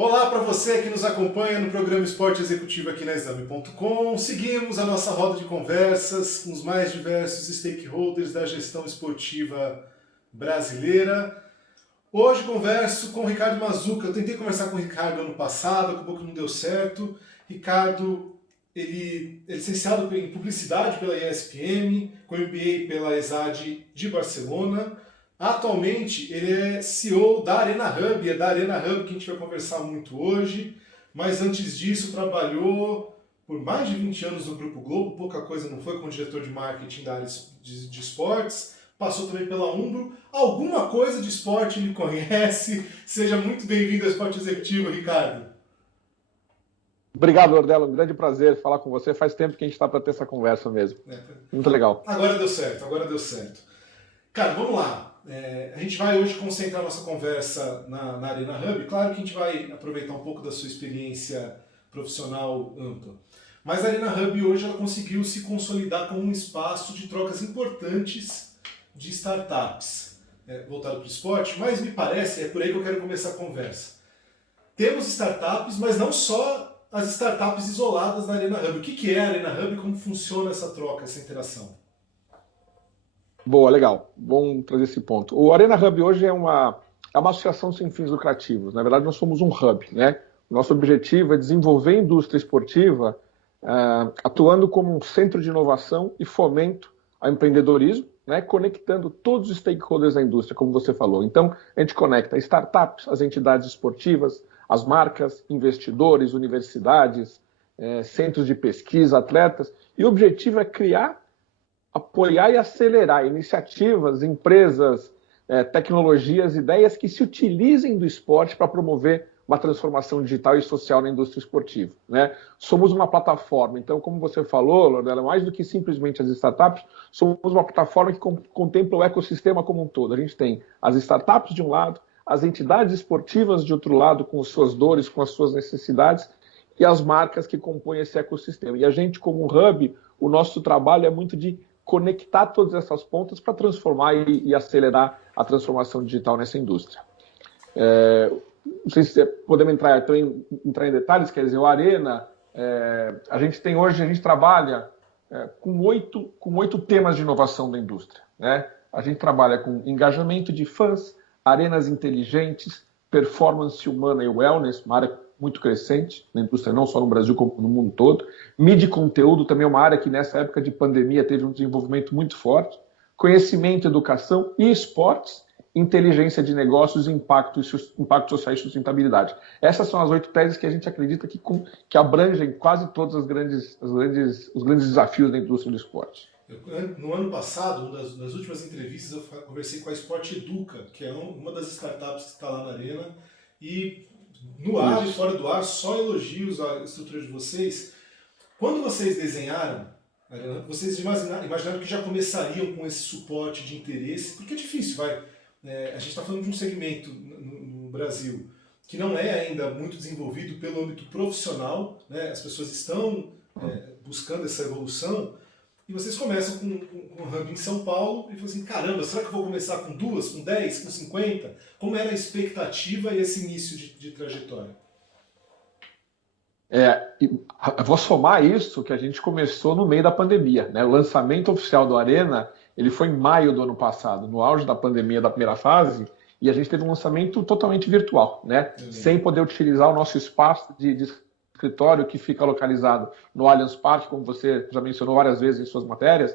Olá para você que nos acompanha no programa Esporte Executivo aqui na Exame.com. Seguimos a nossa roda de conversas com os mais diversos stakeholders da gestão esportiva brasileira. Hoje converso com o Ricardo Mazzuca. Eu tentei conversar com o Ricardo ano passado, acabou que não deu certo. Ricardo, ele é licenciado em Publicidade pela ESPM, com MBA pela ESAD de Barcelona. Atualmente, ele é CEO da Arena Hub, é da Arena Hub que a gente vai conversar muito hoje, mas antes disso trabalhou por mais de 20 anos no Grupo Globo, pouca coisa não foi, como diretor de marketing da área de esportes, passou também pela Umbro, alguma coisa de esporte ele conhece. Seja muito bem-vindo ao Esporte Executivo, Ricardo. Obrigado, Ordello, um grande prazer falar com você, faz tempo que a gente está para ter essa conversa mesmo, muito legal. Agora deu certo. Cara, vamos lá. A gente vai hoje concentrar nossa conversa na Arena Hub. Claro que a gente vai aproveitar um pouco da sua experiência profissional ampla. Mas a Arena Hub hoje ela conseguiu se consolidar como um espaço de trocas importantes de startups voltado para o esporte, mas me parece, é por aí que eu quero começar a conversa. Temos startups, mas não só as startups isoladas na Arena Hub. O que é a Arena Hub e como funciona essa troca, essa interação? Boa, legal. Bom trazer esse ponto. O Arena Hub hoje é uma associação sem fins lucrativos. Na verdade, nós somos um hub, né? O nosso objetivo é desenvolver a indústria esportiva atuando como um centro de inovação e fomento ao empreendedorismo, né? Conectando todos os stakeholders da indústria, como você falou. Então, a gente conecta startups, as entidades esportivas, as marcas, investidores, universidades, centros de pesquisa, atletas. E o objetivo é criar, apoiar e acelerar iniciativas, empresas, tecnologias, ideias que se utilizem do esporte para promover uma transformação digital e social na indústria esportiva, né? Somos uma plataforma, então, como você falou, Lordela, mais do que simplesmente as startups, somos uma plataforma que contempla o ecossistema como um todo. A gente tem as startups de um lado, as entidades esportivas de outro lado, com as suas dores, com as suas necessidades, e as marcas que compõem esse ecossistema. E a gente, como um hub, o nosso trabalho é muito de conectar todas essas pontas para transformar e acelerar a transformação digital nessa indústria. Não sei se podemos entrar em detalhes, quer dizer, o Arena, a gente trabalha com oito temas de inovação da indústria, né? A gente trabalha com engajamento de fãs, arenas inteligentes, performance humana e wellness, uma área muito crescente na indústria, não só no Brasil, como no mundo todo. Mídia e conteúdo também é uma área que nessa época de pandemia teve um desenvolvimento muito forte. Conhecimento, educação e esportes, inteligência de negócios, impacto social e sustentabilidade. Essas são as 8 teses que a gente acredita que abrangem quase todos os grandes desafios da indústria do esporte. No ano passado, nas últimas entrevistas, eu conversei com a Sport Educa, que é uma das startups que está lá na Arena, e no ar e fora do ar, só elogios à estrutura de vocês. Quando vocês desenharam, vocês imaginaram que já começariam com esse suporte de interesse, porque é difícil, a gente está falando de um segmento no Brasil que não é ainda muito desenvolvido pelo âmbito profissional, né? As pessoas estão buscando essa evolução, e vocês começam com um hub em São Paulo e falam assim, caramba, será que eu vou começar com 2, com 10, com 50? Como era a expectativa e esse início de trajetória? Eu vou somar isso que a gente começou no meio da pandemia, né? O lançamento oficial do Arena, ele foi em maio do ano passado, no auge da pandemia da primeira fase, e a gente teve um lançamento totalmente virtual, né? Sem poder utilizar o nosso espaço de escritório que fica localizado no Allianz Parque, como você já mencionou várias vezes em suas matérias.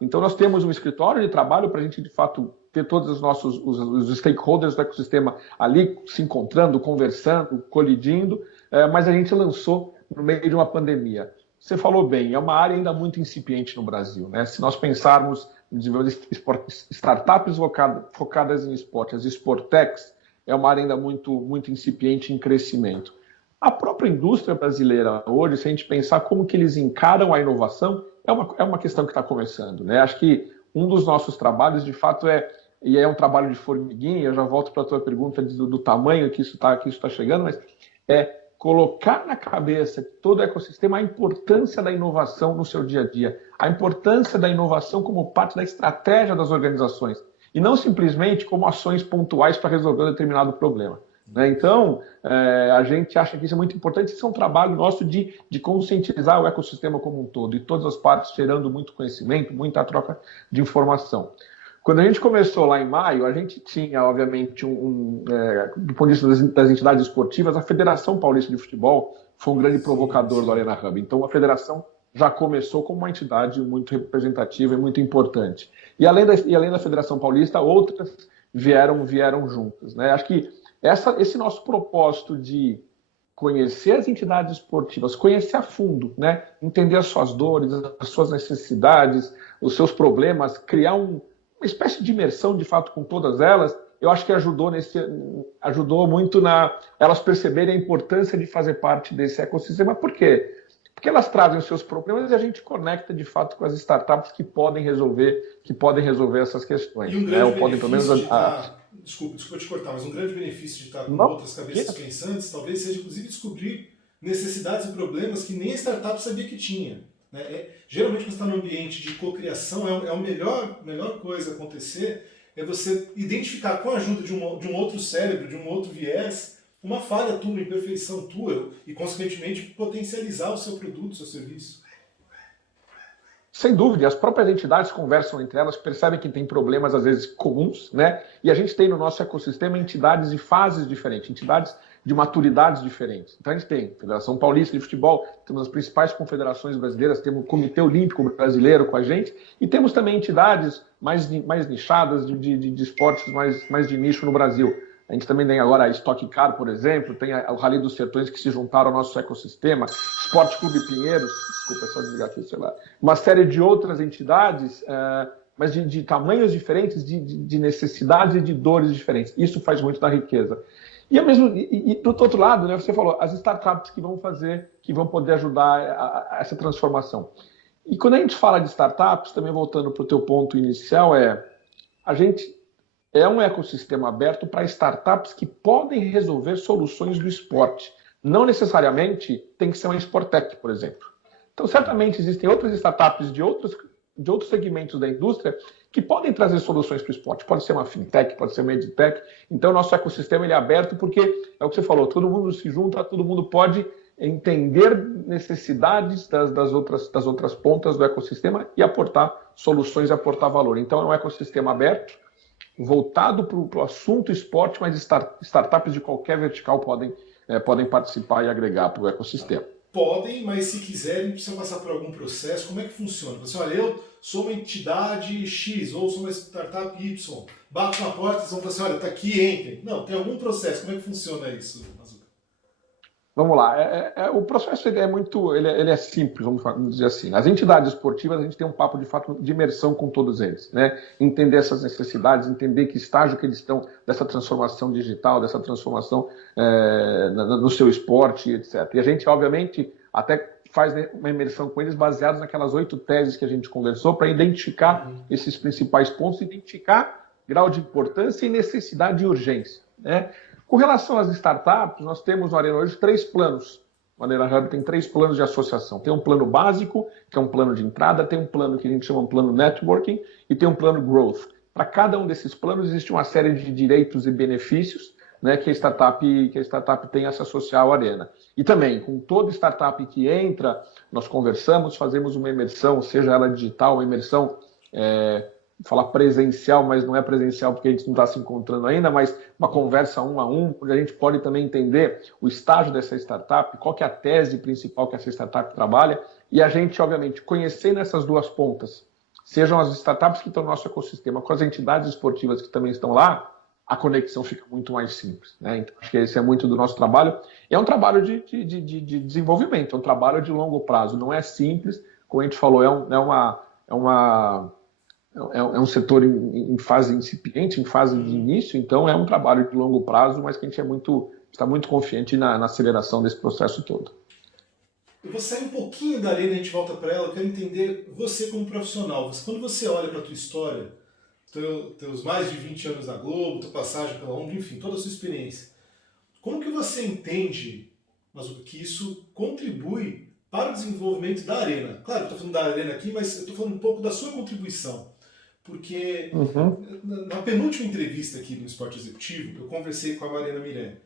Então nós temos um escritório de trabalho para a gente, de fato, ter todos os stakeholders do ecossistema ali se encontrando, conversando, colidindo, mas a gente lançou no meio de uma pandemia. Você falou bem, é uma área ainda muito incipiente no Brasil, né? Se nós pensarmos em desenvolver startups focadas em esporte, as sporttechs, é uma área ainda muito incipiente em crescimento. A própria indústria brasileira hoje, se a gente pensar como que eles encaram a inovação, é uma questão que está começando, né? Acho que um dos nossos trabalhos, de fato, e é um trabalho de formiguinha, eu já volto para a tua pergunta do tamanho que isso está chegando, mas é colocar na cabeça de todo o ecossistema a importância da inovação no seu dia a dia, a importância da inovação como parte da estratégia das organizações, e não simplesmente como ações pontuais para resolver um determinado problema. né? Então, a gente acha que isso é muito importante, isso é um trabalho nosso de conscientizar o ecossistema como um todo, e todas as partes gerando muito conhecimento, muita troca de informação. Quando a gente começou lá em maio, a gente tinha, obviamente, do ponto de vista das entidades esportivas, a Federação Paulista de Futebol foi um grande provocador do Arena Hub. Então, a federação já começou como uma entidade muito representativa e muito importante. E além da Federação Paulista, outras vieram juntas, né? Acho que esse nosso propósito de conhecer as entidades esportivas, conhecer a fundo, né? Entender as suas dores, as suas necessidades, os seus problemas, criar uma espécie de imersão, de fato, com todas elas, eu acho que ajudou muito elas perceberem a importância de fazer parte desse ecossistema. Por quê? Porque elas trazem os seus problemas e a gente conecta, de fato, com as startups que podem resolver essas questões. E um né? grande Ou podem, pelo menos, benefício de estar... Desculpa te cortar, mas um grande benefício de estar com Não, outras cabeças pensantes talvez seja, inclusive, descobrir necessidades e problemas que nem a startup sabia que tinha. Né? Geralmente, quando você está num ambiente de cocriação, a melhor coisa a acontecer é você identificar, com a ajuda de um outro cérebro, de um outro viés, uma falha tua, uma imperfeição tua, e, consequentemente, potencializar o seu produto, o seu serviço. Sem dúvida, as próprias entidades conversam entre elas, percebem que tem problemas, às vezes, comuns, né? E a gente tem no nosso ecossistema entidades de fases diferentes, entidades de maturidades diferentes. Então a gente tem a Federação Paulista de Futebol, temos as principais confederações brasileiras, temos o Comitê Olímpico Brasileiro com a gente, e temos também entidades mais nichadas, de esportes mais de nicho no Brasil. A gente também tem agora a Stock Car, por exemplo, tem o Rally dos Sertões que se juntaram ao nosso ecossistema, Esporte Clube Pinheiros, desculpa, é só desligar aqui o celular, uma série de outras entidades, mas de tamanhos diferentes, de necessidades e de dores diferentes. Isso faz muito da riqueza. E do outro lado, né, você falou, as startups que vão poder ajudar essa transformação. E quando a gente fala de startups, também voltando para o teu ponto inicial, a gente é um ecossistema aberto para startups que podem resolver soluções do esporte. Não necessariamente tem que ser uma Sportec, por exemplo. Então, certamente existem outras startups de outros segmentos da indústria que podem trazer soluções para o esporte. Pode ser uma fintech, pode ser uma edtech. Então, o nosso ecossistema ele é aberto porque, é o que você falou, todo mundo se junta, todo mundo pode entender necessidades das outras pontas do ecossistema e aportar soluções e aportar valor. Então, é um ecossistema aberto, voltado para o assunto esporte, mas startups de qualquer vertical podem participar e agregar para o ecossistema. Podem, mas se quiserem, precisam passar por algum processo. Como é que funciona? Você, olha, eu sou uma entidade X ou sou uma startup Y. Bato na porta e vão falar assim, olha, está aqui, entrem. Não, tem algum processo. Como é que funciona isso, Mazzuca? Vamos lá. O processo ele é simples, vamos dizer assim. As entidades esportivas, a gente tem um papo de fato de imersão com todos eles, né? Entender essas necessidades, entender que estágio que eles estão dessa transformação digital, dessa transformação no seu esporte, etc. E a gente, obviamente, até faz uma imersão com eles baseados naquelas 8 teses que a gente conversou para identificar esses principais pontos, identificar grau de importância e necessidade e urgência, né? Com relação às startups, nós temos no Arena hoje 3 planos. O Arena Hub tem 3 planos de associação. Tem um plano básico, que é um plano de entrada, tem um plano que a gente chama um plano networking e tem um plano growth. Para cada um desses planos existe uma série de direitos e benefícios, né, que a startup tem a se associar ao Arena. E também, com toda startup que entra, nós conversamos, fazemos uma imersão, seja ela digital, uma imersão... falar presencial, mas não é presencial porque a gente não está se encontrando ainda, mas uma conversa 1 a 1, onde a gente pode também entender o estágio dessa startup, qual que é a tese principal que essa startup trabalha, e a gente, obviamente, conhecendo essas duas pontas, sejam as startups que estão no nosso ecossistema, com as entidades esportivas que também estão lá, a conexão fica muito mais simples, né? Então, acho que esse é muito do nosso trabalho. E é um trabalho de desenvolvimento, é um trabalho de longo prazo, não é simples, como a gente falou, é um setor em fase incipiente, em fase de início, então é um trabalho de longo prazo, mas que a gente está muito confiante na aceleração desse processo todo. Eu vou sair um pouquinho da arena e a gente volta para ela. Eu quero entender você como profissional. Quando você olha para a tua história, teus mais de 20 anos na Globo, tua passagem pela ONG, enfim, toda a sua experiência, como que você entende, Mazzuca, que isso contribui para o desenvolvimento da arena? Claro, eu estou falando da arena aqui, mas eu estou falando um pouco da sua contribuição. Porque na penúltima entrevista aqui no Esporte Executivo, eu conversei com a Mariana Miré.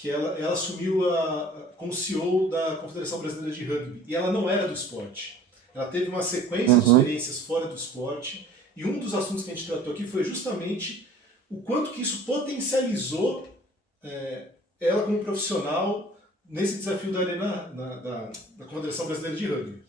que ela assumiu como CEO da Confederação Brasileira de Rugby, e ela não era do esporte. Ela teve uma sequência de experiências fora do esporte, e um dos assuntos que a gente tratou aqui foi justamente o quanto que isso potencializou ela como profissional nesse desafio da Arena, da Confederação Brasileira de Rugby.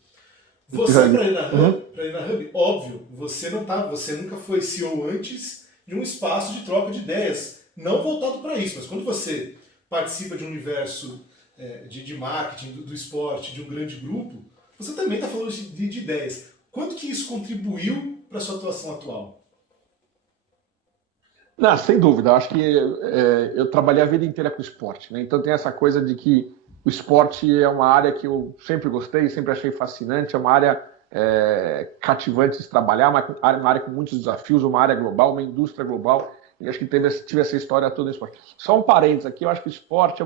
Você, para ir na Rugby, óbvio, você nunca foi CEO antes de um espaço de troca de ideias, não voltado para isso, mas quando você participa de um universo de marketing, do esporte, de um grande grupo, você também está falando de ideias. Quanto que isso contribuiu para a sua atuação atual? Não, sem dúvida. Eu acho que eu trabalhei a vida inteira com esporte, né? Então tem essa coisa de que o esporte é uma área que eu sempre gostei, sempre achei fascinante, é uma área cativante de se trabalhar, uma área com muitos desafios, uma área global, uma indústria global, e acho que tive essa história toda no esporte. Só um parênteses aqui, eu acho que o esporte é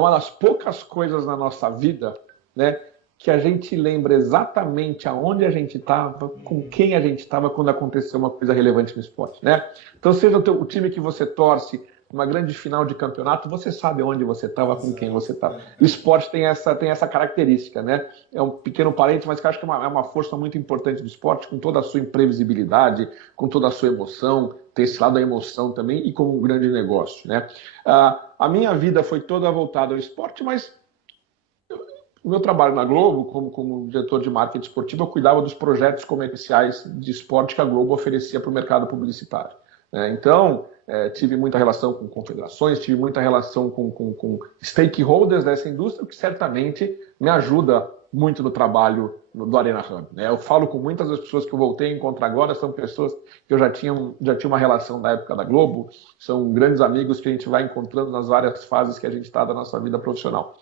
uma das poucas coisas na nossa vida, né, que a gente lembra exatamente aonde a gente estava, com quem a gente estava quando aconteceu uma coisa relevante no esporte, né? Então, seja o time que você torce, uma grande final de campeonato, você sabe onde você estava, com quem você estava. O esporte tem essa característica, né? É um pequeno parênteses, mas que eu acho que é uma força muito importante do esporte, com toda a sua imprevisibilidade, com toda a sua emoção, ter esse lado da emoção também, e como um grande negócio, né? A minha vida foi toda voltada ao esporte, mas o meu trabalho na Globo, como diretor de marketing esportivo, eu cuidava dos projetos comerciais de esporte que a Globo oferecia para o mercado publicitário. Então, tive muita relação com confederações, tive muita relação com stakeholders dessa indústria, o que certamente me ajuda muito no trabalho do Arena Hub. Eu falo com muitas das pessoas que eu voltei a encontrar agora, são pessoas que eu já tinha uma relação da época da Globo, são grandes amigos que a gente vai encontrando nas várias fases que a gente está da nossa vida profissional.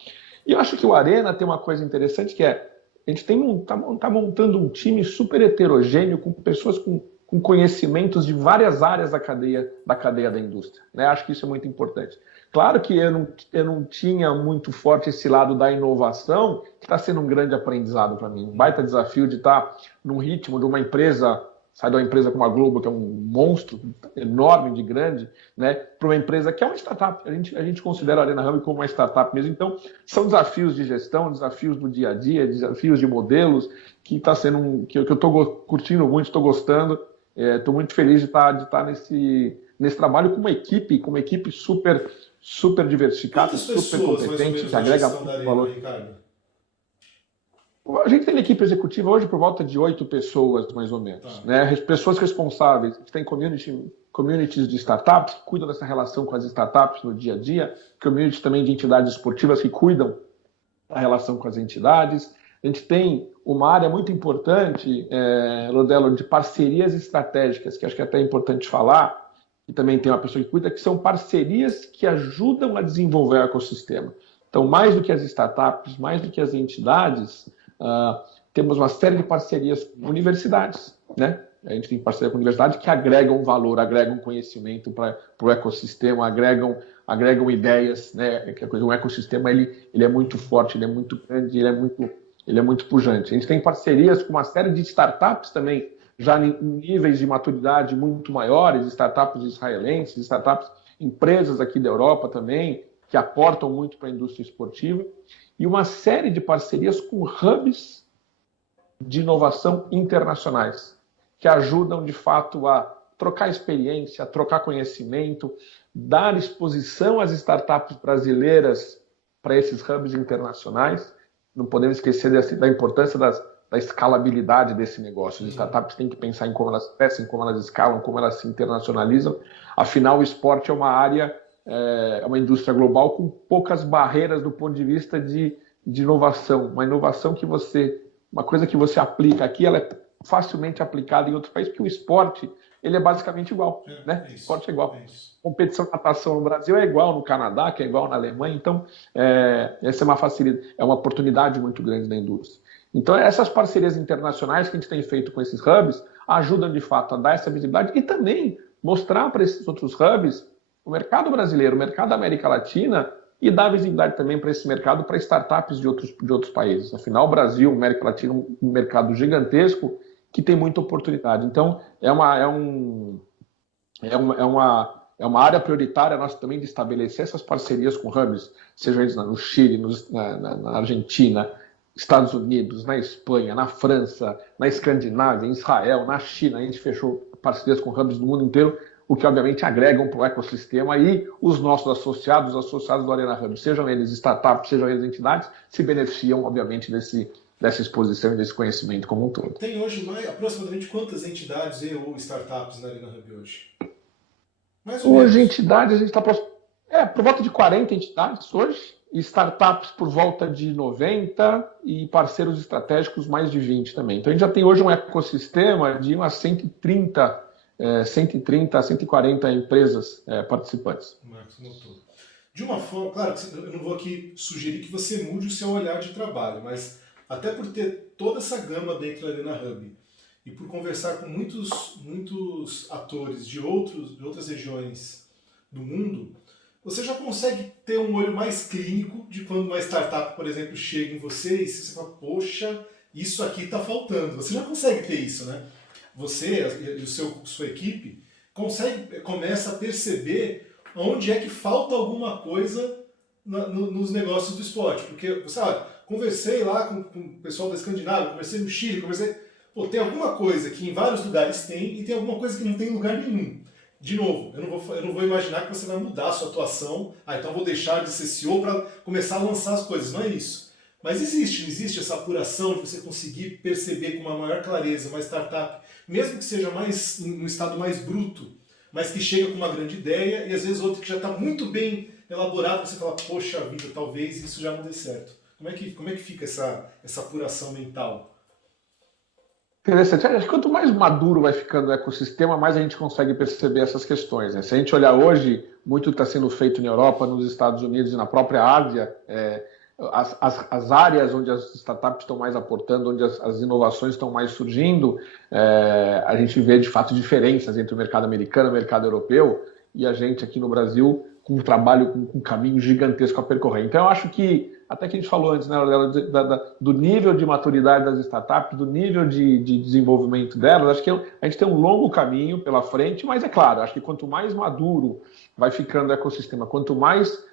E eu acho que o Arena tem uma coisa interessante que a gente está montando um time super heterogêneo com pessoas com conhecimentos de várias áreas da cadeia da indústria. Acho que isso é muito importante. Claro que eu não tinha muito forte esse lado da inovação, que está sendo um grande aprendizado para mim. Um baita desafio de estar no ritmo de uma empresa, sai de uma empresa como a Globo, que é um monstro enorme de grande, né, para uma empresa que é uma startup. A gente considera a Arena Hub como uma startup mesmo. Então, são desafios de gestão, desafios do dia a dia, desafios de modelos, que está sendo que eu estou curtindo muito, estou gostando. Estou muito feliz de estar nesse trabalho com uma equipe super diversificada, super competente, que agrega muito valor. Ricardo? A gente tem equipe executiva hoje por volta de 8 pessoas, mais ou menos. Né? Pessoas responsáveis. A gente tem communities de startups que cuidam dessa relação com as startups no dia a dia, communities também de entidades esportivas que cuidam da relação com as entidades. A gente tem uma área muito importante, Rodelo, de parcerias estratégicas, que acho que é até importante falar, e também tem uma pessoa que cuida, que são parcerias que ajudam a desenvolver o ecossistema. Então, mais do que as startups, mais do que as entidades, temos uma série de parcerias com universidades, né? A gente tem parceria com universidades que agregam valor, agregam conhecimento para o ecossistema, agregam ideias, né? O ecossistema ele é muito forte, ele é muito grande, ele é muito pujante. A gente tem parcerias com uma série de startups também, já em níveis de maturidade muito maiores, startups israelenses, startups, empresas aqui da Europa também, que aportam muito para a indústria esportiva, e uma série de parcerias com hubs de inovação internacionais, que ajudam, de fato, a trocar experiência, a trocar conhecimento, dar exposição às startups brasileiras para esses hubs internacionais. Não podemos esquecer da importância da escalabilidade desse negócio. As startups têm que pensar em como elas crescem, como elas escalam, como elas se internacionalizam. Afinal, o esporte é uma área, é uma indústria global com poucas barreiras do ponto de vista de inovação. Uma inovação uma coisa que você aplica aqui, ela é facilmente aplicada em outros países, porque o esporte ele é basicamente igual. Né? O esporte é igual. Competição de natação no Brasil é igual no Canadá, que é igual na Alemanha. Então, essa é uma facilidade, é uma oportunidade muito grande da indústria. Então, essas parcerias internacionais que a gente tem feito com esses hubs ajudam, de fato, a dar essa visibilidade e também mostrar para esses outros hubs o mercado brasileiro, o mercado da América Latina, e dar visibilidade também para esse mercado, para startups de outros países. Afinal, o Brasil, a América Latina, um mercado gigantesco que tem muita oportunidade. Então, é uma é uma área prioritária nossa também de estabelecer essas parcerias com hubs, sejam eles no Chile, na Argentina, Estados Unidos, na Espanha, na França, na Escandinávia, em Israel, na China. A gente fechou parcerias com hubs do mundo inteiro, o que obviamente agregam para o ecossistema, e os nossos associados, os associados do Arena Hub, sejam eles startups, sejam eles entidades, se beneficiam obviamente dessa exposição e desse conhecimento como um todo. Tem hoje aproximadamente quantas entidades ou startups na Arena Hub hoje? Mais ou hoje, menos. entidades, a gente está por volta de 40 entidades hoje, e startups por volta de 90 e parceiros estratégicos mais de 20 também. Então a gente já tem hoje um ecossistema de umas 130, 140 empresas participantes. Marcos notou. De uma forma, claro, eu não vou aqui sugerir que você mude o seu olhar de trabalho, mas até por ter toda essa gama dentro da Arena Hub e por conversar com muitos atores de outras regiões do mundo, você já consegue ter um olho mais clínico de quando uma startup, por exemplo, chega em você e você fala, poxa, isso aqui está faltando. Você já consegue ter isso, né? Você e sua equipe começa a perceber onde é que falta alguma coisa nos negócios do esporte. Porque, você sabe, conversei lá com o pessoal da Escandinávia, conversei no Chile, Pô, tem alguma coisa que em vários lugares tem e tem alguma coisa que não tem em lugar nenhum. De novo, eu não vou imaginar que você vai mudar a sua atuação, então eu vou deixar de ser CEO para começar a lançar as coisas, não é isso. Mas não existe essa apuração de você conseguir perceber com uma maior clareza uma startup, mesmo que seja mais num estado mais bruto, mas que chega com uma grande ideia, e às vezes outra que já está muito bem elaborado, você fala, poxa vida, talvez isso já não dê certo. Como é que fica essa apuração mental? Interessante. Acho que quanto mais maduro vai ficando o ecossistema, mais a gente consegue perceber essas questões, né? Se a gente olhar hoje, muito está sendo feito na Europa, nos Estados Unidos e na própria Ásia, as áreas onde as startups estão mais aportando, onde as inovações estão mais surgindo, a gente vê de fato diferenças entre o mercado americano e o mercado europeu, e a gente aqui no Brasil com um trabalho, com um caminho gigantesco a percorrer. Então eu acho que, até que a gente falou antes, né, do nível de maturidade das startups, do nível de desenvolvimento delas, acho que a gente tem um longo caminho pela frente, mas é claro, acho que quanto mais maduro vai ficando o ecossistema, quanto mais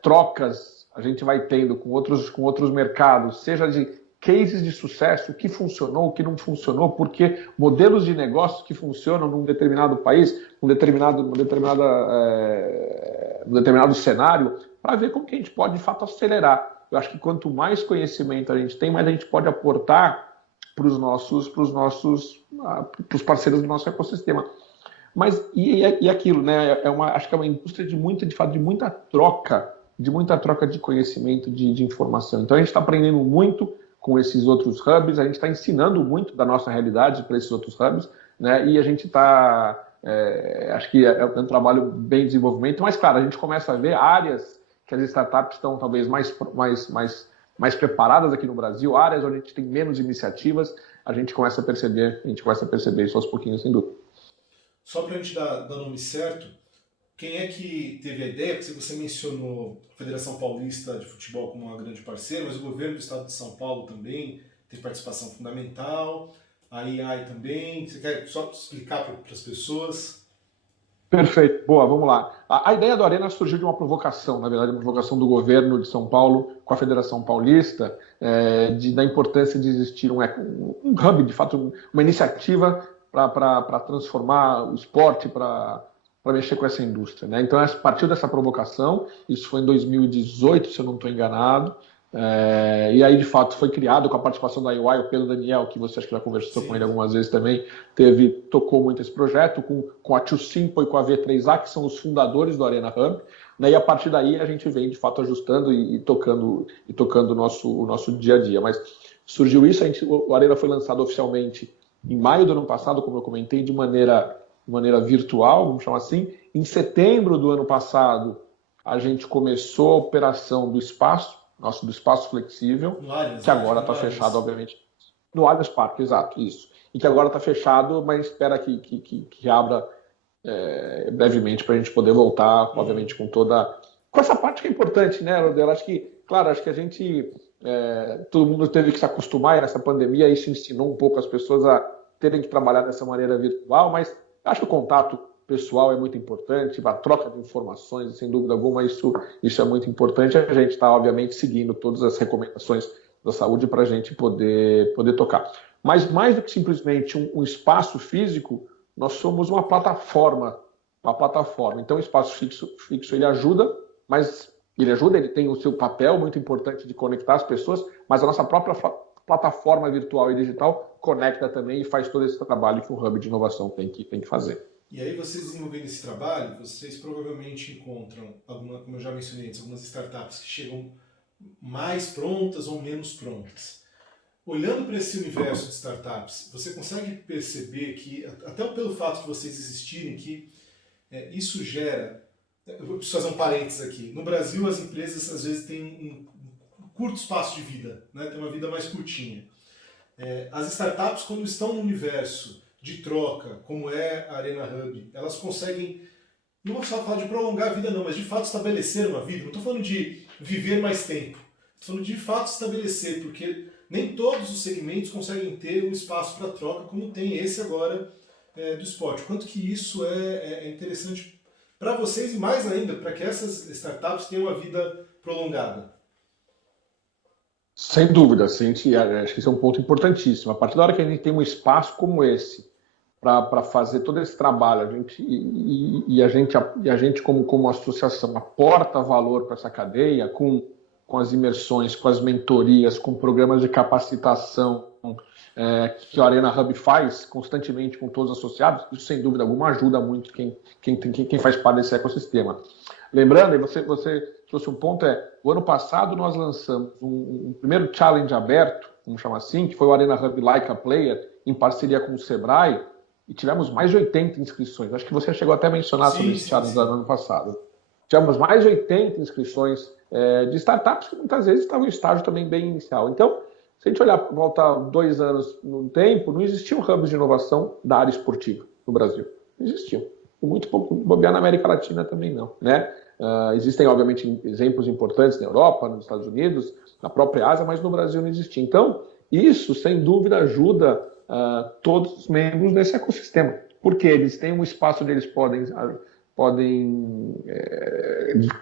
trocas a gente vai tendo com outros mercados, seja de cases de sucesso, o que funcionou, o que não funcionou, porque modelos de negócio que funcionam num determinado país, num determinado cenário, para ver como que a gente pode, de fato, acelerar. Eu acho que quanto mais conhecimento a gente tem, mais a gente pode aportar para os parceiros do nosso ecossistema. Mas, e aquilo, né? Acho que é uma indústria de muita troca de conhecimento, de informação. Então, a gente está aprendendo muito com esses outros hubs, a gente está ensinando muito da nossa realidade para esses outros hubs, né? E a gente está, acho que é um trabalho bem desenvolvimento, mas claro, a gente começa a ver áreas que as startups estão talvez mais preparadas aqui no Brasil, áreas onde a gente tem menos iniciativas, a gente começa a perceber isso aos pouquinhos, sem dúvida. Só para a gente dar nome certo, quem é que teve a ideia? Porque você mencionou a Federação Paulista de Futebol como uma grande parceira, mas o governo do estado de São Paulo também teve participação fundamental, a IAI também. Você quer só explicar para as pessoas? Perfeito. Boa, vamos lá. A ideia do Arena surgiu de uma provocação, na verdade, uma provocação do governo de São Paulo com a Federação Paulista, da importância de existir um hub, de fato, uma iniciativa para transformar o esporte, para mexer com essa indústria, né? Então, partiu dessa provocação, isso foi em 2018, se eu não estou enganado, e aí, de fato, foi criado com a participação da UI, o Pedro Daniel, que você acho que já conversou com ele algumas vezes também, tocou muito esse projeto, com a Tio Simple e com a V3A, que são os fundadores do Arena Hub, né? E a partir daí a gente vem, de fato, ajustando e tocando o nosso dia a dia. Mas surgiu isso, o Arena foi lançado oficialmente em maio do ano passado, como eu comentei, de maneira virtual, vamos chamar assim. Em setembro do ano passado, a gente começou a operação do espaço flexível, que agora está fechado, obviamente, no Allianz Parque, exato, isso. E que agora está fechado, mas espera que abra brevemente para a gente poder voltar, obviamente, com essa parte que é importante, né, Rodel? Acho que a gente, todo mundo teve que se acostumar nessa pandemia, isso ensinou um pouco as pessoas a terem que trabalhar dessa maneira virtual, mas acho que o contato pessoal é muito importante, a troca de informações, sem dúvida alguma, isso é muito importante. A gente está, obviamente, seguindo todas as recomendações da saúde para a gente poder tocar. Mas mais do que simplesmente um espaço físico, nós somos uma plataforma. Então, o espaço fixo ele ajuda, mas ele tem o seu papel muito importante de conectar as pessoas, mas a nossa própria plataforma virtual e digital conecta também e faz todo esse trabalho que um hub de inovação tem que fazer. E aí, vocês desenvolvendo esse trabalho, vocês provavelmente encontram, como eu já mencionei antes, algumas startups que chegam mais prontas ou menos prontas. Olhando para esse universo de startups, você consegue perceber que, até pelo fato de vocês existirem, que isso gera... Eu preciso fazer um parênteses aqui. No Brasil, as empresas, às vezes, têm um curto espaço de vida, né? Tem uma vida mais curtinha. As startups, quando estão no universo de troca, como é a Arena Hub, elas conseguem, não vou só falar de prolongar a vida não, mas de fato estabelecer uma vida. Não estou falando de viver mais tempo, estou falando de fato estabelecer, porque nem todos os segmentos conseguem ter um espaço para troca como tem esse agora do esporte. Quanto que isso é interessante para vocês e mais ainda, para que essas startups tenham uma vida prolongada. Sem dúvida, acho que esse é um ponto importantíssimo. A partir da hora que a gente tem um espaço como esse, para fazer todo esse trabalho, a gente como associação aporta valor para essa cadeia com as imersões, com as mentorias, com programas de capacitação que a Arena Hub faz constantemente com todos os associados. Isso, sem dúvida alguma, ajuda muito quem faz parte desse ecossistema. Lembrando, e você trouxe um ponto, o ano passado nós lançamos um primeiro challenge aberto, vamos chamar assim, que foi o Arena Hub Like a Player, em parceria com o Sebrae, e tivemos mais de 80 inscrições. Acho que você chegou até a mencionar sobre esse challenge do ano passado. Tivemos mais de 80 inscrições de startups que muitas vezes estavam em estágio também bem inicial. Então, se a gente voltar 2 anos no tempo, não existiam hubs de inovação da área esportiva no Brasil. Não existiam. E muito pouco, bobear na América Latina também não, né? Existem, obviamente, exemplos importantes na Europa, nos Estados Unidos, na própria Ásia, mas no Brasil não existia. Então, isso, sem dúvida, ajuda todos os membros desse ecossistema, porque eles têm um espaço onde eles podem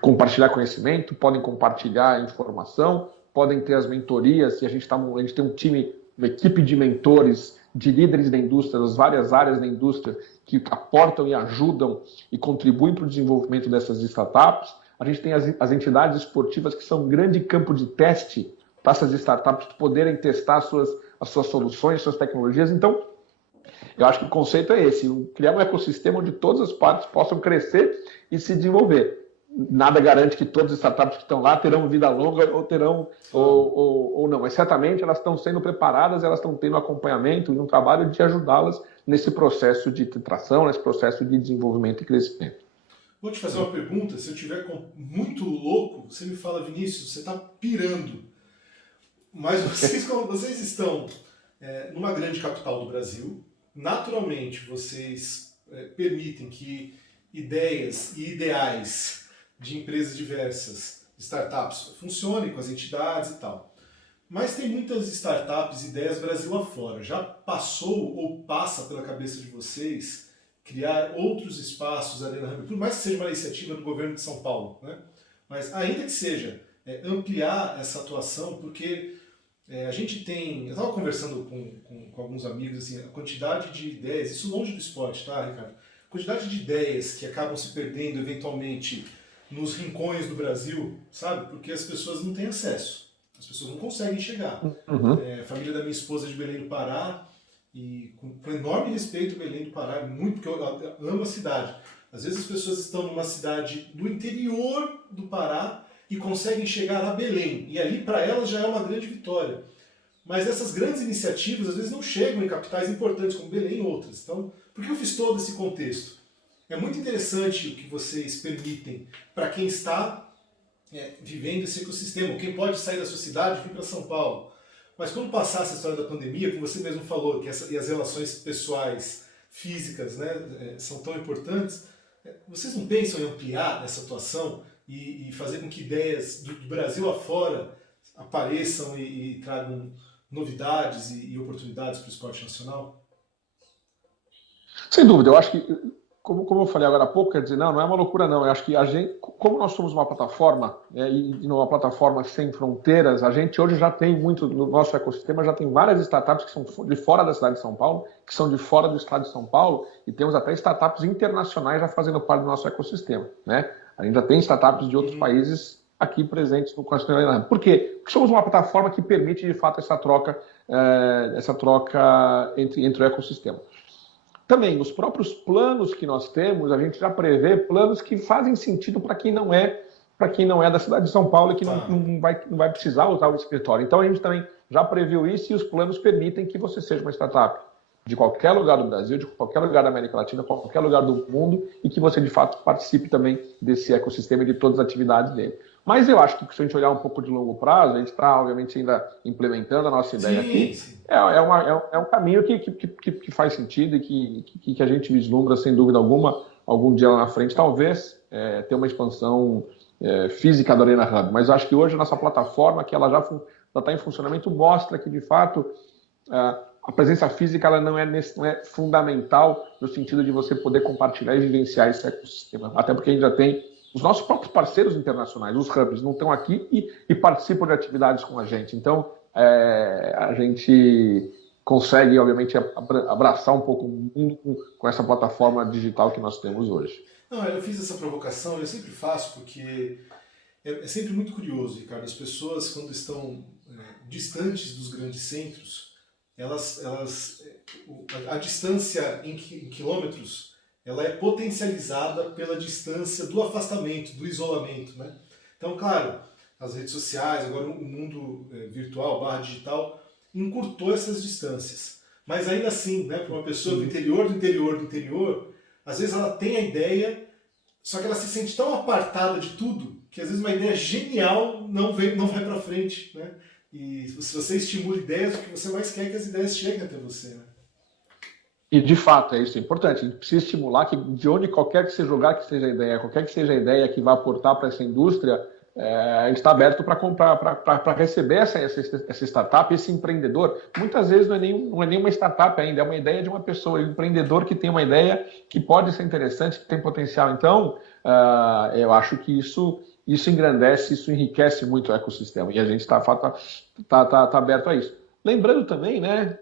compartilhar conhecimento, podem compartilhar informação, podem ter as mentorias, e a gente tem um time, uma equipe de mentores, de líderes da indústria, das várias áreas da indústria, que aportam e ajudam e contribuem para o desenvolvimento dessas startups. A gente tem as entidades esportivas que são um grande campo de teste para essas startups poderem testar as suas soluções, suas tecnologias. Então, eu acho que o conceito é esse, criar um ecossistema onde todas as partes possam crescer e se desenvolver. Nada garante que todas as startups que estão lá terão vida longa ou não, mas certamente elas estão sendo preparadas, elas estão tendo acompanhamento e um trabalho de ajudá-las nesse processo de tração, nesse processo de desenvolvimento e crescimento. Vou te fazer uma pergunta, se eu estiver muito louco, você me fala, Vinícius, você está pirando. Mas vocês estão numa grande capital do Brasil, naturalmente vocês permitem que ideias e ideais de empresas diversas, startups, funcionem com as entidades e tal. Mas tem muitas startups, ideias Brasil afora. Já passou ou passa pela cabeça de vocês criar outros espaços Arena Hub, por mais que seja uma iniciativa do governo de São Paulo, né? Mas ainda que seja, ampliar essa atuação, porque a gente tem... Eu estava conversando com alguns amigos, assim, a quantidade de ideias, isso longe do esporte, tá, Ricardo? A quantidade de ideias que acabam se perdendo eventualmente nos rincões do Brasil, sabe? Porque as pessoas não têm acesso, as pessoas não conseguem chegar. A família da minha esposa é de Belém do Pará, e com enorme respeito Belém do Pará, muito, porque eu amo a cidade. Às vezes as pessoas estão numa cidade do interior do Pará e conseguem chegar a Belém, e ali para elas já é uma grande vitória. Mas essas grandes iniciativas às vezes não chegam em capitais importantes como Belém e outras. Então, por que eu fiz todo esse contexto? É muito interessante o que vocês permitem para quem está vivendo esse ecossistema, quem pode sair da sua cidade e vir para São Paulo. Mas quando passar essa história da pandemia, como você mesmo falou, que e as relações pessoais, físicas, né, são tão importantes, vocês não pensam em ampliar essa atuação e fazer com que ideias do Brasil afora apareçam e tragam novidades e oportunidades para o esporte nacional? Sem dúvida, eu acho que como eu falei agora há pouco, quer dizer, não é uma loucura não. Eu acho que a gente, como nós somos uma plataforma, e numa plataforma sem fronteiras, a gente hoje já tem muito, no nosso ecossistema, já tem várias startups que são de fora da cidade de São Paulo, que são de fora do estado de São Paulo, e temos até startups internacionais já fazendo parte do nosso ecossistema, né? A gente já tem startups de outros países aqui presentes no ecossistema. Por quê? Porque somos uma plataforma que permite, de fato, essa troca entre o ecossistema. Também, os próprios planos que nós temos, a gente já prevê planos que fazem sentido para quem não é da cidade de São Paulo e que não vai precisar usar o escritório. Então, a gente também já previu isso e os planos permitem que você seja uma startup de qualquer lugar do Brasil, de qualquer lugar da América Latina, qualquer lugar do mundo e que você, de fato, participe também desse ecossistema e de todas as atividades dele. Mas eu acho que se a gente olhar um pouco de longo prazo, a gente está, obviamente, ainda implementando a nossa ideia aqui. É um caminho que faz sentido e que a gente vislumbra, sem dúvida alguma, algum dia lá na frente, talvez, ter uma expansão física da Arena Hub. Mas eu acho que hoje a nossa plataforma, que ela já está em funcionamento, mostra que, de fato, a presença física ela não é fundamental no sentido de você poder compartilhar e vivenciar esse ecossistema. Até porque a gente já tem os nossos próprios parceiros internacionais, os hubs, não estão aqui e participam de atividades com a gente. Então, a gente consegue, obviamente, abraçar um pouco o mundo com essa plataforma digital que nós temos hoje. Não, eu fiz essa provocação, eu sempre faço, porque é sempre muito curioso, Ricardo. As pessoas, quando estão distantes dos grandes centros, a distância em quilômetros, ela é potencializada pela distância do afastamento, do isolamento, né? Então, claro, as redes sociais, agora o mundo virtual, digital, encurtou essas distâncias. Mas ainda assim, né, para uma pessoa do interior, às vezes ela tem a ideia, só que ela se sente tão apartada de tudo, que às vezes uma ideia genial não vai para frente, né? E se você estimula ideias, o que você mais quer é que as ideias cheguem até você, né? E, de fato, isso é importante. A gente precisa estimular que, de onde qualquer que seja o lugar que seja a ideia, qualquer que seja a ideia que vai aportar para essa indústria, a gente está aberto para comprar, para receber essa startup, esse empreendedor. Muitas vezes não é nenhuma startup ainda, é uma ideia de uma pessoa, um empreendedor que tem uma ideia que pode ser interessante, que tem potencial. Então, eu acho que isso engrandece, isso enriquece muito o ecossistema. E a gente está aberto a isso. Lembrando também, né,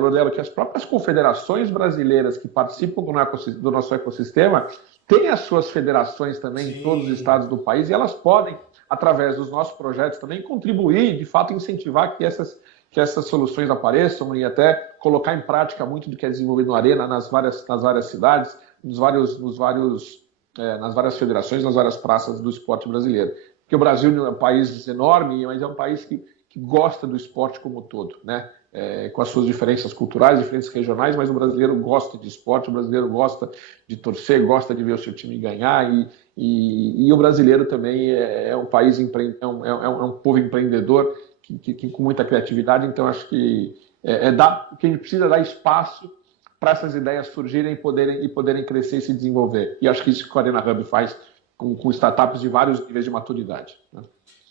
Lordelo, que as próprias confederações brasileiras que participam do nosso ecossistema têm as suas federações também em todos os estados do país e elas podem, através dos nossos projetos também, contribuir, de fato, incentivar que essas soluções apareçam e até colocar em prática muito do que é desenvolvido no Arena nas várias cidades, nas várias federações, nas várias praças do esporte brasileiro. Porque o Brasil é um país enorme, mas é um país que gosta do esporte como um todo, né? Com as suas diferenças culturais, diferenças regionais, mas o brasileiro gosta de esporte, o brasileiro gosta de torcer, gosta de ver o seu time ganhar e o brasileiro também é um país, é um povo empreendedor que com muita criatividade, então acho que que a gente precisa dar espaço para essas ideias surgirem e poderem crescer e se desenvolver. E acho que isso que a Arena Hub faz com startups de vários níveis de maturidade, né?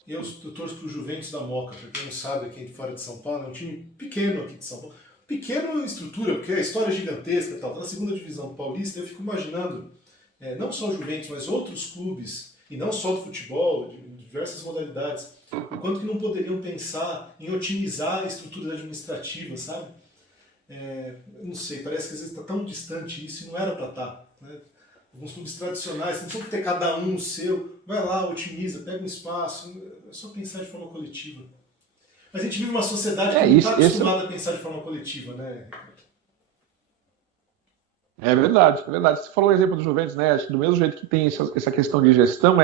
Eu torço para o Juventus da Moca, para quem não sabe, aqui de fora de São Paulo, é um time pequeno aqui de São Paulo. Pequeno em estrutura, porque a história é gigantesca e tal. Tá na segunda divisão paulista, eu fico imaginando, não só o Juventus, mas outros clubes, e não só do futebol, de diversas modalidades, o quanto que não poderiam pensar em otimizar a estrutura administrativa, sabe? Eu não sei, parece que às vezes está tão distante isso e não era para estar, né? Alguns clubes tradicionais, não precisa ter cada um o seu, vai lá, otimiza, pega um espaço, é só pensar de forma coletiva. Mas a gente vive uma sociedade que não está acostumada a pensar de forma coletiva, né? É verdade, é verdade. Você falou o exemplo do Juventus, né? Acho que do mesmo jeito que tem essa questão de gestão,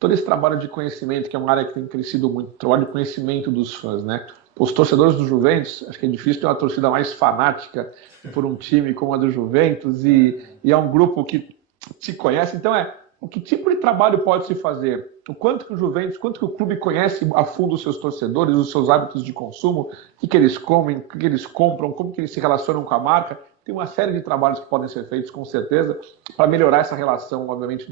todo esse trabalho de conhecimento, que é uma área que tem crescido muito, trabalho de conhecimento dos fãs, né? Os torcedores do Juventus, acho que é difícil ter uma torcida mais fanática por um time como a do Juventus e é um grupo que se conhece, então o que tipo de trabalho pode se fazer? O quanto que o Juventus, quanto que o clube conhece a fundo os seus torcedores, os seus hábitos de consumo, o que eles comem, o que eles compram, como que eles se relacionam com a marca. Tem uma série de trabalhos que podem ser feitos, com certeza, para melhorar essa relação, obviamente,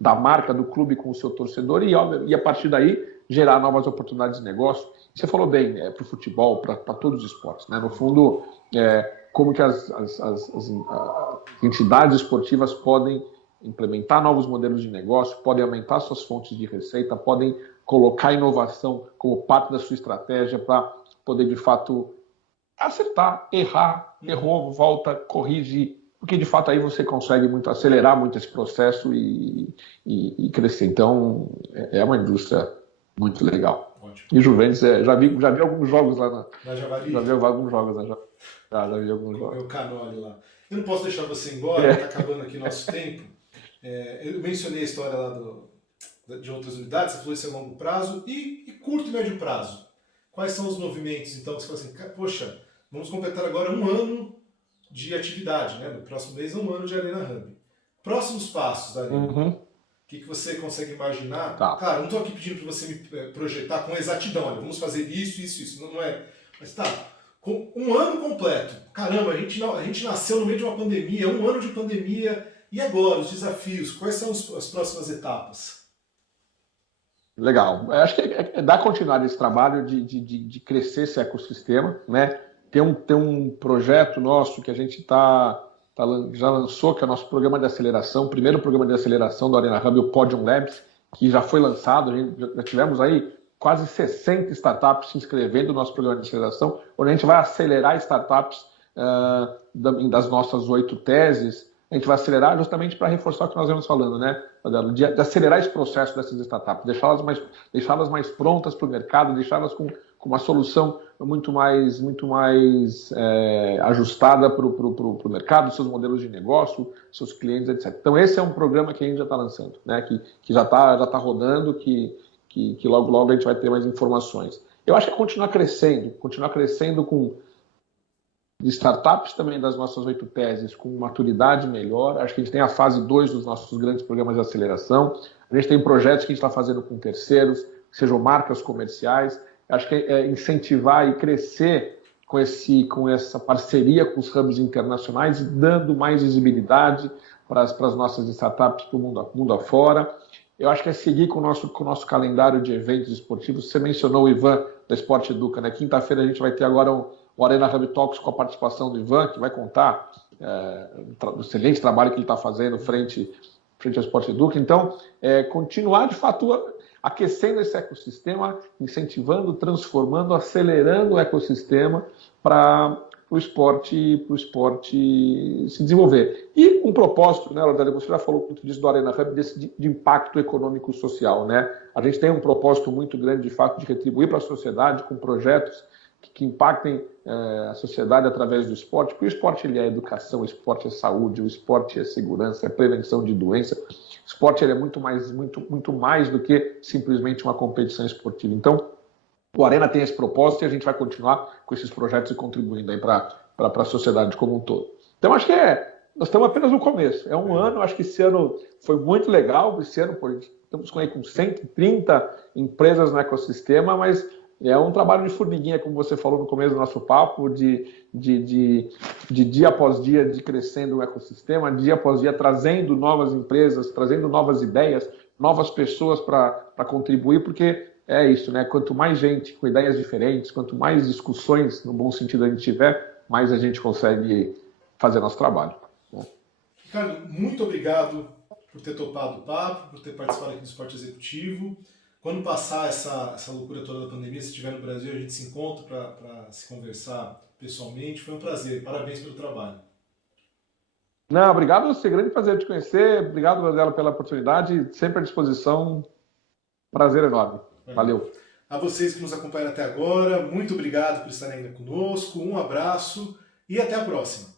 da marca, do clube com o seu torcedor e a partir daí gerar novas oportunidades de negócio. Você falou bem, para o futebol, para todos os esportes, né? No fundo, como que as entidades esportivas podem implementar novos modelos de negócio, podem aumentar suas fontes de receita, podem colocar inovação como parte da sua estratégia para poder, de fato, acertar, errar, errou, volta, corrige, porque, de fato, aí você consegue acelerar muito esse processo e crescer. Então, é uma indústria muito legal. Ótimo. E Juventus, já vi alguns jogos lá Na Javali? Já vi alguns jogos, né? Já vi alguns Com o jogos. meu Canoli lá. Eu não posso deixar você embora, está acabando aqui nosso tempo. Eu mencionei a história lá de outras unidades, você falou isso a longo prazo e curto e médio prazo. Quais são os movimentos, então, que você fala assim, poxa, vamos completar agora um ano de atividade, né? No próximo mês é um ano de Arena Hub. Próximos passos da Arena. Uhum. O que você consegue imaginar? Tá. Claro, não estou aqui pedindo para você me projetar com exatidão, olha, vamos fazer isso. Não é. Mas tá, com um ano completo. Caramba, a gente nasceu no meio de uma pandemia, um ano de pandemia. E agora, os desafios? Quais são as próximas etapas? Legal. Eu acho que dar continuidade esse trabalho de crescer esse ecossistema, né? Tem um projeto nosso que a gente já lançou, que é o nosso programa de aceleração, o primeiro programa de aceleração do Arena Hub, o Podium Labs, que já foi lançado. Já tivemos aí quase 60 startups se inscrevendo no nosso programa de aceleração, onde a gente vai acelerar startups das nossas 8 teses. A gente vai acelerar justamente para reforçar o que nós vamos falando, né? De acelerar esse processo dessas startups, deixá-las mais prontas para o mercado, deixá-las com uma solução muito mais ajustada para o mercado, seus modelos de negócio, seus clientes, etc. Então, esse é um programa que a gente já está lançando, né? Que já tá rodando, que logo a gente vai ter mais informações. Eu acho que é continuar crescendo com startups também das nossas 8 teses com maturidade melhor. Acho que a gente tem a fase 2 dos nossos grandes programas de aceleração. A gente tem projetos que a gente está fazendo com terceiros, que sejam marcas comerciais. Acho que é incentivar e crescer com essa parceria com os hubs internacionais, dando mais visibilidade para as nossas startups para o mundo afora. Eu acho que é seguir com o nosso calendário de eventos esportivos. Você mencionou o Ivan da Sport Educa, né? Quinta-feira a gente vai ter agora o Arena Hub Talks com a participação do Ivan, que vai contar o excelente trabalho que ele está fazendo frente ao Sport Educa. Então, continuar, de fato, aquecendo esse ecossistema, incentivando, transformando, acelerando o ecossistema para o esporte se desenvolver. E um propósito, né, Lordelli, você já falou muito disso do Arena Hub, de impacto econômico social, né? A gente tem um propósito muito grande, de fato, de retribuir para a sociedade com projetos que impactem a sociedade através do esporte, porque o esporte ele é educação, o esporte é saúde, o esporte é segurança, é prevenção de doença. O esporte ele é muito mais do que simplesmente uma competição esportiva. Então, o Arena tem esse propósito e a gente vai continuar com esses projetos e contribuindo aí para a sociedade como um todo. Então, acho que nós estamos apenas no começo. É um ano, acho que esse ano foi muito legal. Esse ano, estamos com 130 empresas no ecossistema, mas é um trabalho de formiguinha, como você falou no começo do nosso papo, de dia após dia, de crescendo o ecossistema, dia após dia, trazendo novas empresas, trazendo novas ideias, novas pessoas para contribuir, porque é isso, né? Quanto mais gente com ideias diferentes, quanto mais discussões, no bom sentido, a gente tiver, mais a gente consegue fazer nosso trabalho. Né? Ricardo, muito obrigado por ter topado o papo, por ter participado aqui do Esporte Executivo. Quando passar essa loucura toda da pandemia, se estiver no Brasil, a gente se encontra para se conversar pessoalmente. Foi um prazer. Parabéns pelo trabalho. Não, obrigado a você. Grande prazer te conhecer. Obrigado, Lordelli, pela oportunidade. Sempre à disposição. Prazer enorme. Valeu. A vocês que nos acompanharam até agora, muito obrigado por estarem ainda conosco. Um abraço e até a próxima.